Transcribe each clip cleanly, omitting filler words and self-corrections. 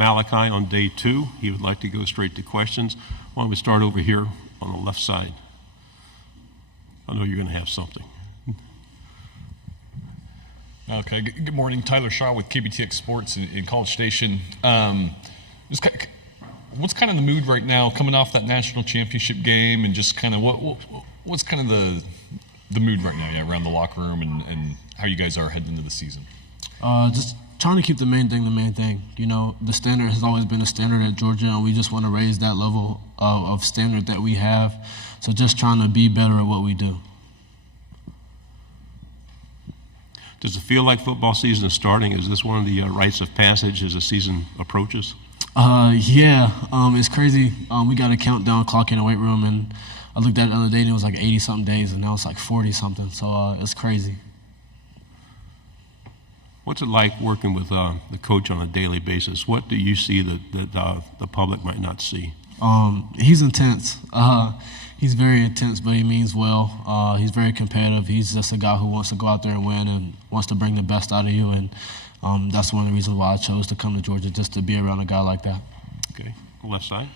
Malaki on day 2. He would like to go straight to questions. Why don't we start over here on the left side? I know you're going to have something. Okay, good morning. Tyler Shaw with KBTX Sports in College Station. What's kind of the mood right now coming off that national championship game, and just kind of what's kind of the mood right now around the locker room and how you guys are heading into the season? Just trying to keep the main thing. You know, the standard has always been a standard at Georgia, and we just want to raise that level of standard that we have. So just trying to be better at what we do. Does it feel like football season is starting? Is this one of the rites of passage as the season approaches? Yeah. It's crazy. We got a countdown clock in the weight room, and I looked at it the other day, and it was like 80-something days, and now it's like 40-something. So it's crazy. What's it like working with the coach on a daily basis? What do you see that the public might not see? He's intense. He's very intense, but he means well. He's very competitive. He's just a guy who wants to go out there and win and wants to bring the best out of you. And that's one of the reasons why I chose to come to Georgia, just to be around a guy like that. Okay, left side.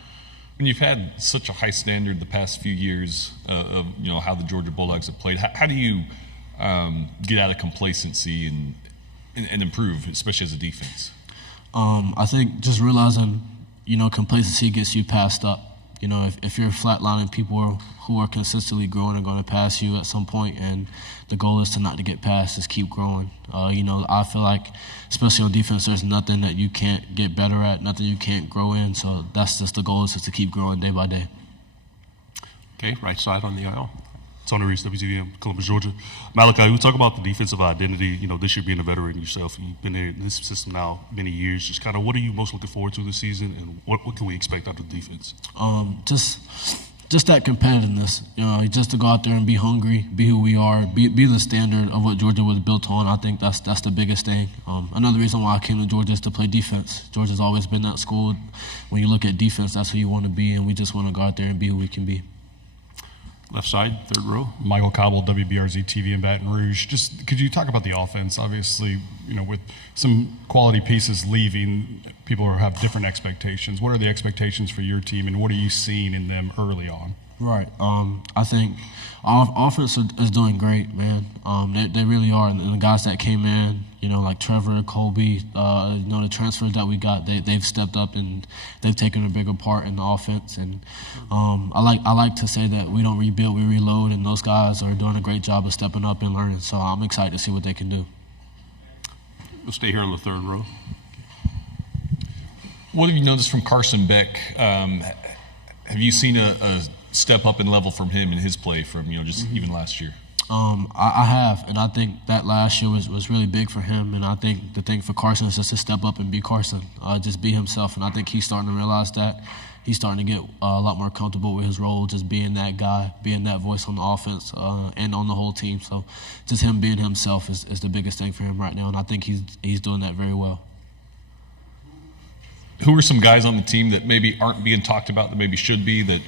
When you've had such a high standard the past few years of how the Georgia Bulldogs have played, how do you get out of complacency and improve, especially as a defense? I think just realizing, complacency gets you passed up. If you're flatlining, people who are consistently growing are going to pass you at some point, and the goal is to not to get past, just keep growing. I feel like, especially on defense, there's nothing that you can't get better at, nothing you can't grow in. So that's just the goal, is just to keep growing day by day. Okay, right side on the aisle. Tony Reese, WTVM, Columbus, Georgia. Malaki, we talk about the defensive identity, this year being a veteran yourself. You've been in this system now many years. Just kind of what are you most looking forward to this season, and what can we expect out of the defense? Just that competitiveness, just to go out there and be hungry, be who we are, be the standard of what Georgia was built on. I think that's the biggest thing. Another reason why I came to Georgia is to play defense. Georgia's always been that school. When you look at defense, that's who you want to be, and we just want to go out there and be who we can be. Left side, third row. Michael Cobble, WBRZ TV in Baton Rouge. Just could you talk about the offense? Obviously, with some quality pieces leaving, people have different expectations. What are the expectations for your team, and what are you seeing in them early on? Right. I think our offense is doing great, man. They really are. And the guys that came in, like Trevor, Colby, the transfers that we got, they've stepped up and they've taken a bigger part in the offense. And I like to say that we don't rebuild, we reload, and those guys are doing a great job of stepping up and learning. So I'm excited to see what they can do. We'll stay here on the third row. What have you noticed from Carson Beck? Have you seen a step up in level from him in his play from even last year? I have, and I think that last year was really big for him. And I think the thing for Carson is just to step up and be Carson, just be himself. And I think he's starting to realize that. He's starting to get a lot more comfortable with his role, just being that guy, being that voice on the offense and on the whole team. So just him being himself is the biggest thing for him right now, and I think he's doing that very well. Who are some guys on the team that maybe aren't being talked about that maybe should be, that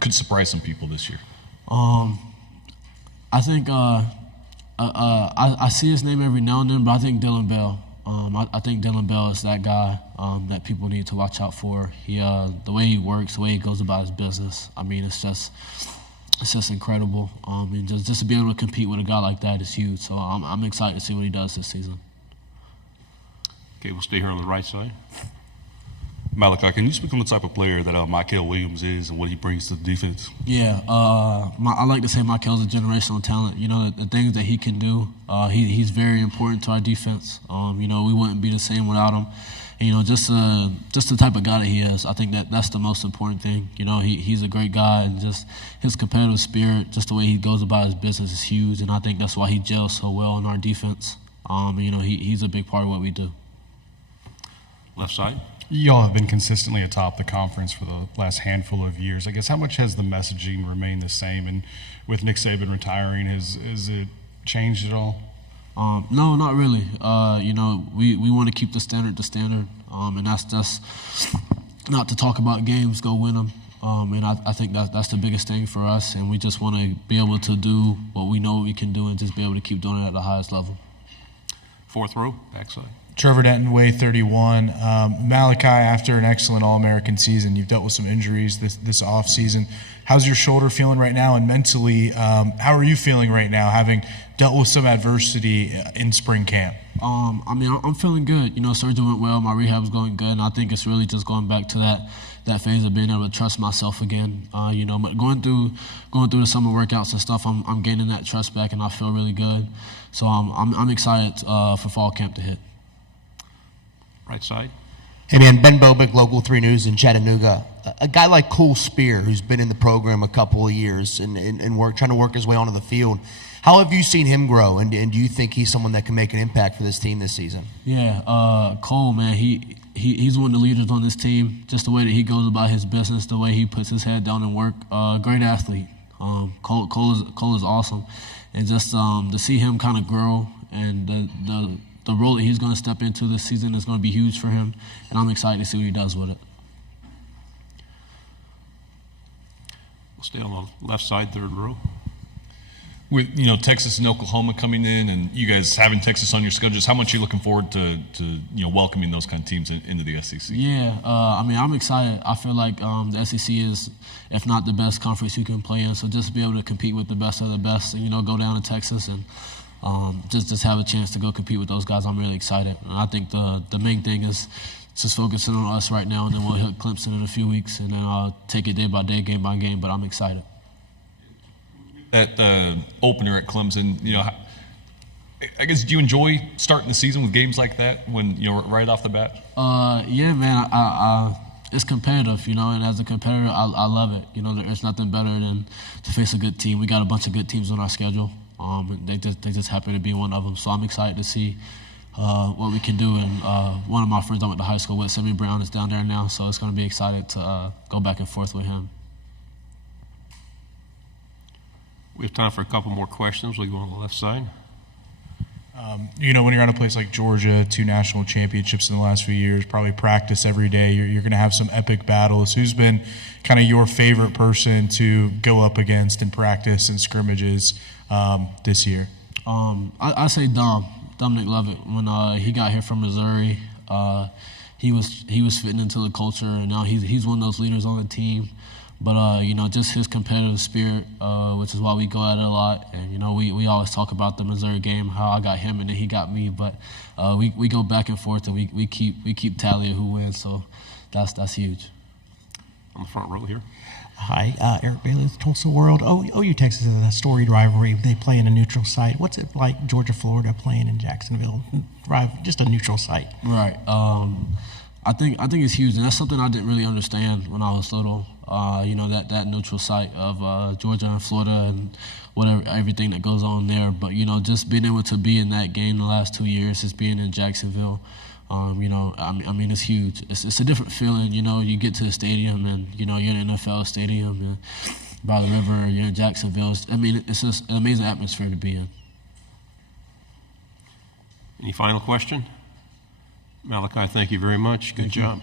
could surprise some people this year? I think I see his name every now and then, but I think Dylan Bell. I think Dylan Bell is that guy that people need to watch out for. The way he works, the way he goes about his business. I mean, it's just incredible. And just to be able to compete with a guy like that is huge. So I'm excited to see what he does this season. Okay, we'll stay here on the right side. Malaki, can you speak on the type of player that Michael Williams is and what he brings to the defense? Yeah, I like to say Michael's a generational talent. The things that he can do, he's very important to our defense. We wouldn't be the same without him. And, just the type of guy that he is, I think that's the most important thing. He's a great guy, and just his competitive spirit, just the way he goes about his business is huge, and I think that's why he gels so well in our defense. He's a big part of what we do. Left side. Y'all have been consistently atop the conference for the last handful of years. I guess how much has the messaging remained the same? And with Nick Saban retiring, has it changed at all? No, not really. We want to keep the standard, and that's just not to talk about games, go win them. And I think that's the biggest thing for us, and we just want to be able to do what we know we can do and just be able to keep doing it at the highest level. fourth row, backside. Trevor Denton, Way 31. Malaki, after an excellent All-American season, you've dealt with some injuries this off-season. How's your shoulder feeling right now? And mentally, how are you feeling right now, having dealt with some adversity in spring camp? I'm feeling good. Surgery went well. My rehab's going good. And I think it's really just going back to that phase of being able to trust myself again. But going through the summer workouts and stuff, I'm gaining that trust back, and I feel really good. So I'm excited for fall camp to hit. Right side. Hey man, Ben Bobick, Local 3 News in Chattanooga. A guy like Cole Spear, who's been in the program a couple of years and trying to work his way onto the field, how have you seen him grow, and do you think he's someone that can make an impact for this team this season? Yeah, Cole, man, he's one of the leaders on this team. Just the way that he goes about his business, the way he puts his head down and work. Great athlete. Cole is awesome, and just to see him kind of grow and the role that he's going to step into this season is going to be huge for him, and I'm excited to see what he does with it. We'll stay on the left side, third row. With Texas and Oklahoma coming in, and you guys having Texas on your schedules, how much are you looking forward to welcoming those kind of teams into the SEC? Yeah, I'm excited. I feel like the SEC is, if not the best conference you can play in, so just to be able to compete with the best of the best, and go down to Texas and just have a chance to go compete with those guys, I'm really excited. And I think the main thing is just focusing on us right now, and then we'll hit Clemson in a few weeks, and then I'll take it day by day, game by game, but I'm excited. That opener at Clemson, I guess, do you enjoy starting the season with games like that when, right off the bat? Yeah, man, I it's competitive, and as a competitor, I love it. There's nothing better than to face a good team. We got a bunch of good teams on our schedule. They just happen to be one of them. So I'm excited to see what we can do. And one of my friends I went to high school with, Simeon Brown, is down there now. So it's going to be excited to go back and forth with him. We have time for a couple more questions. We'll go on the left side. When you're at a place like Georgia, 2 national championships in the last few years, probably practice every day, you're going to have some epic battles. Who's been kind of your favorite person to go up against in practice and scrimmages this year? I say Dominic Lovett. When he got here from Missouri, he was fitting into the culture, and now he's one of those leaders on the team. But, just his competitive spirit, which is why we go at it a lot. And, we always talk about the Missouri game, how I got him and then he got me. But we go back and forth, and we keep tally of who wins. So that's huge. On the front row here. Hi, Eric Bailey with Tulsa World. OU Texas is a storied rivalry. They play in a neutral site. What's it like Georgia, Florida playing in Jacksonville? Just a neutral site. Right. I think it's huge, and that's something I didn't really understand when I was little. That neutral site of Georgia and Florida and everything that goes on there. But just being able to be in that game the last 2 years, just being in Jacksonville, it's huge. It's a different feeling. You get to the stadium and you're in an NFL stadium and by the river. You're in Jacksonville. It's just an amazing atmosphere to be in. Any final question? Malaki, thank you very much. Good job.